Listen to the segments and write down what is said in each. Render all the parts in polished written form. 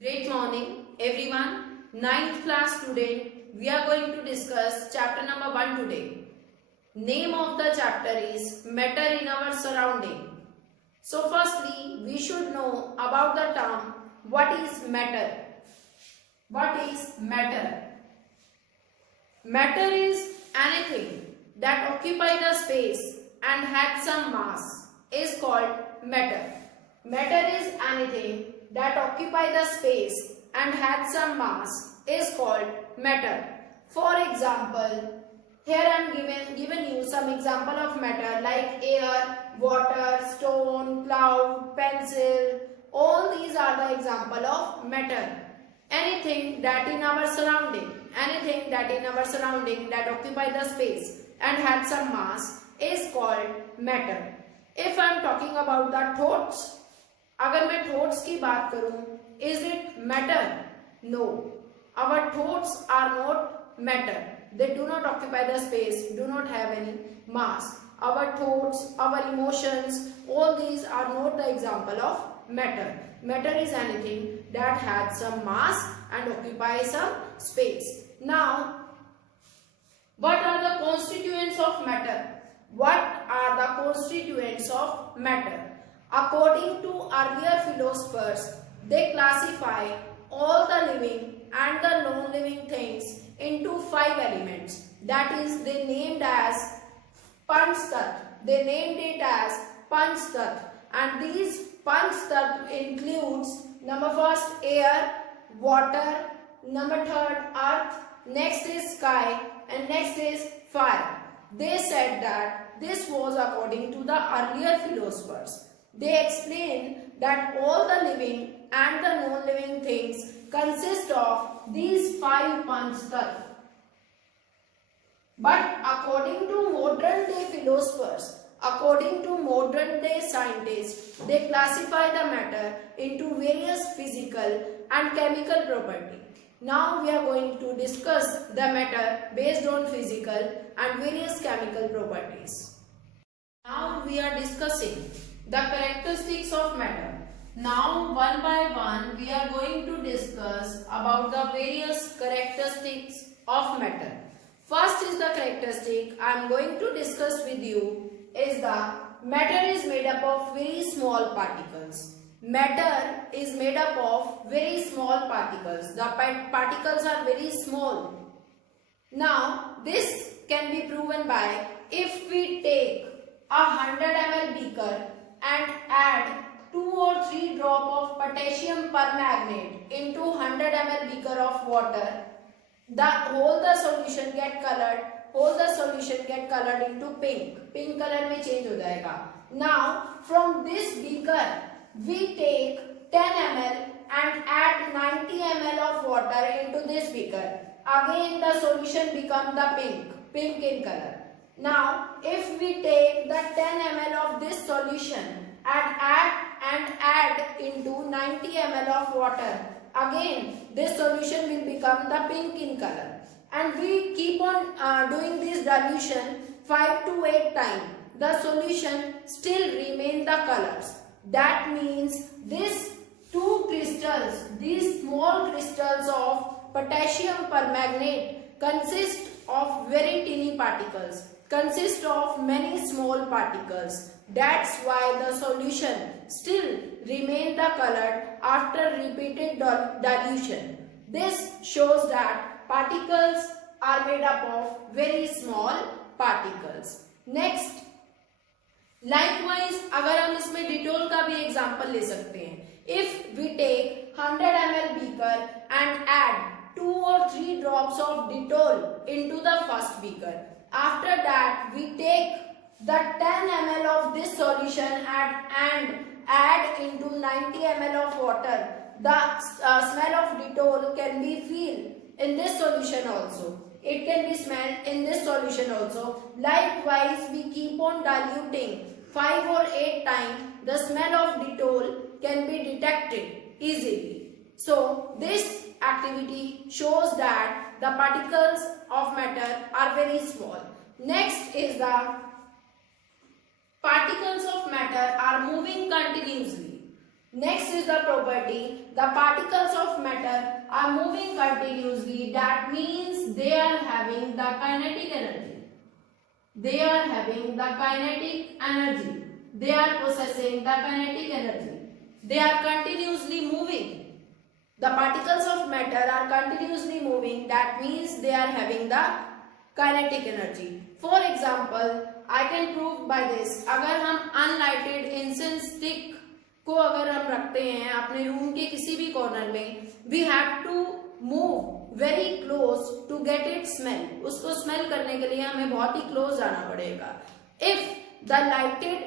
Great morning everyone. Ninth class student. We are going to discuss chapter number 1 today. Name of the chapter is Matter in our surrounding. So firstly, we should know about the term what is matter. What is matter? Matter is anything that occupy the space and had some mass is called matter. Matter is anything that occupy the space and had some mass is called matter. For example, here I am given you some example of matter like air, water, stone, cloud, pencil. All these are the example of matter. Anything that in our surrounding that occupy the space and had some mass is called matter. If I am talking about the thoughts, अगर मैं thoughts की बात करूं, is it matter? No. Our thoughts are not matter. They do not occupy the space, do not have any mass. Our thoughts, our emotions, all these are not the example of matter. Matter is anything that has some mass and occupies some space. Now, what are the constituents of matter? What are the constituents of matter? According to earlier philosophers, they classify all the living and the non-living things into 5 elements. That is, they named as Panch Tattva. They named it as Panch Tattva. And these Panch Tattva includes number first air, water, number third earth, next is sky, and next is fire. They said that this was according to the earlier philosophers. They explain that all the living and the non-living things consist of these 5 Panch Tattva. But according to modern day philosophers, according to modern day scientists, they classify the matter into various physical and chemical properties. Now we are going to discuss the matter based on physical and various chemical properties. Now we are discussing the characteristics of matter. Now one by one we are going to discuss about the various characteristics of matter. First is the characteristic I am going to discuss with you is the matter is made up of very small particles. Matter is made up of very small particles. The particles are very small. Now this can be proven by if we take a 100 ml beaker and add 2 or 3 drops of potassium permanganate into 100 ml beaker of water, the solution get colored into pink color में change हो जाएगा. Now from this beaker we take 10 ml and add 90 ml of water into this beaker. Again the solution become the pink in color. Now if we take the 10 ml of this solution and add into 90 ml of water, again this solution will become the pink in color. And we keep on doing this dilution 5 to 8 times. The solution still remain the colors. That means these small crystals of potassium permanganate consist of very tiny particles, consist of many small particles. That's why the solution still remain the color after repeated dilution. This shows that particles are made up of very small particles. Next, likewise अगर हम इसमें Dettol का भी example ले सकते हैं. If we take 100 ml beaker and add 2 or 3 drops of Dettol into the first beaker. After that we take the 10 ml of this solution and add into 90 ml of water. The smell of Dettol can be feel in this solution also. It can be smelled in this solution also. Likewise we keep on diluting 5 or 8 times. The smell of Dettol can be detected easily. So this activity shows that the particles of matter are very small. Next is the particles of matter are moving continuously. Next is the property, the particles of matter are moving continuously. That means they are having the kinetic energy. They are having the kinetic energy. They are possessing the kinetic energy. They are continuously moving. The particles of matter are continuously moving. That means they are having the kinetic energy. For example, I can prove by this. अगर हम unlighted incense stick को अगर हम रखते हैं अपने room के किसी भी कॉर्नर में, we have to move very close to get it smell. उसको स्मेल करने के लिए हमें बहुत ही क्लोज जाना पड़ेगा. If the lighted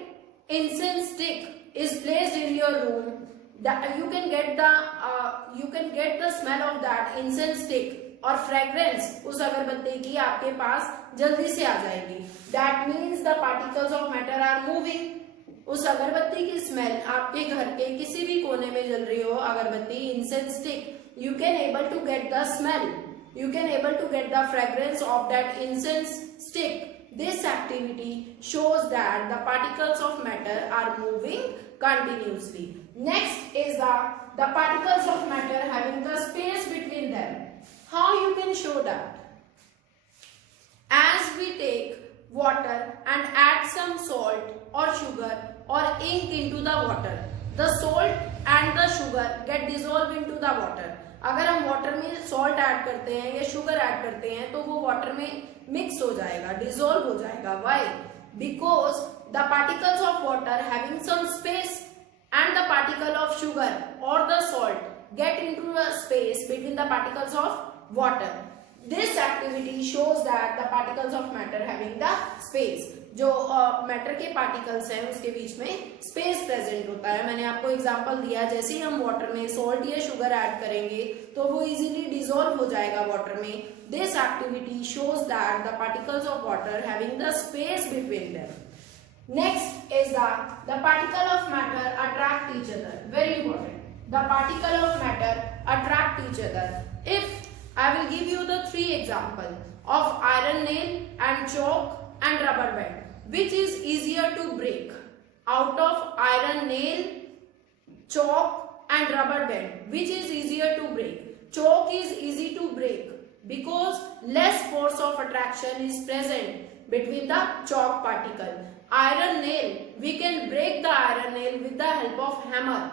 incense stick is placed in your room, that you can get the smell of that incense stick और fragrance उस अगरबत्ती की आपके पास जल्दी से आ जाएगी. That means the particles of matter are moving. उस अगरबत्ती की स्मेल आपके घर के किसी भी कोने में जल रही हो अगरबत्ती, incense stick, you can able to get the smell. You can able to get the fragrance of that incense stick. This activity shows that the particles of matter are moving continuously. Next is the particles of matter having the space between them. How you can show that? As we take water and add some salt or sugar or ink into the water, the salt and the sugar get dissolved into the water. अगर हम water में salt add करते हैं या sugar add करते हैं तो वो वाटर में मिक्स हो जाएगा, डिसॉल्व हो जाएगा. Why? Because the particles of water having some space and the particle of sugar or the salt get into a space between the particles of water. This activity shows that the particles of matter having the space. जो matter के particles हैं उसके बीच में space present होता है. मैंने आपको example दिया, जैसे ही हम वाटर में सॉल्ट या शुगर ऐड करेंगे तो वो इजीली डिसॉल्व हो जाएगा वाटर में. This activity shows that the particles of water having the space between them. Next is the particle of matter attract each other. Very important. The particle of matter attract each other. If I will give you the 3 examples of iron nail and chalk and rubber band, which is easier to break out of iron nail, chalk and rubber band? Which is easier to break? Chalk is easy to break because less force of attraction is present between the chalk particle. Iron nail, we can break the iron nail with the help of hammer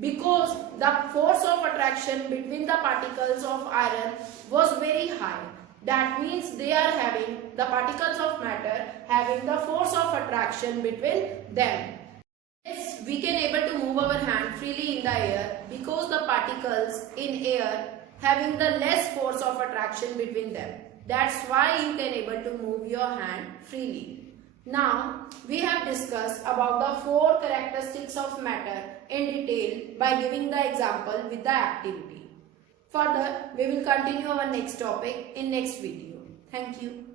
because the force of attraction between the particles of iron was very high. That means they are having the particles of matter having the force of attraction between them. Yes, we can able to move our hand freely in the air because the particles in air having the less force of attraction between them. That's why you can able to move your hand freely. Now, we have discussed about the 4 characteristics of matter in detail by giving the example with the activity. Further, we will continue our next topic in next video. Thank you.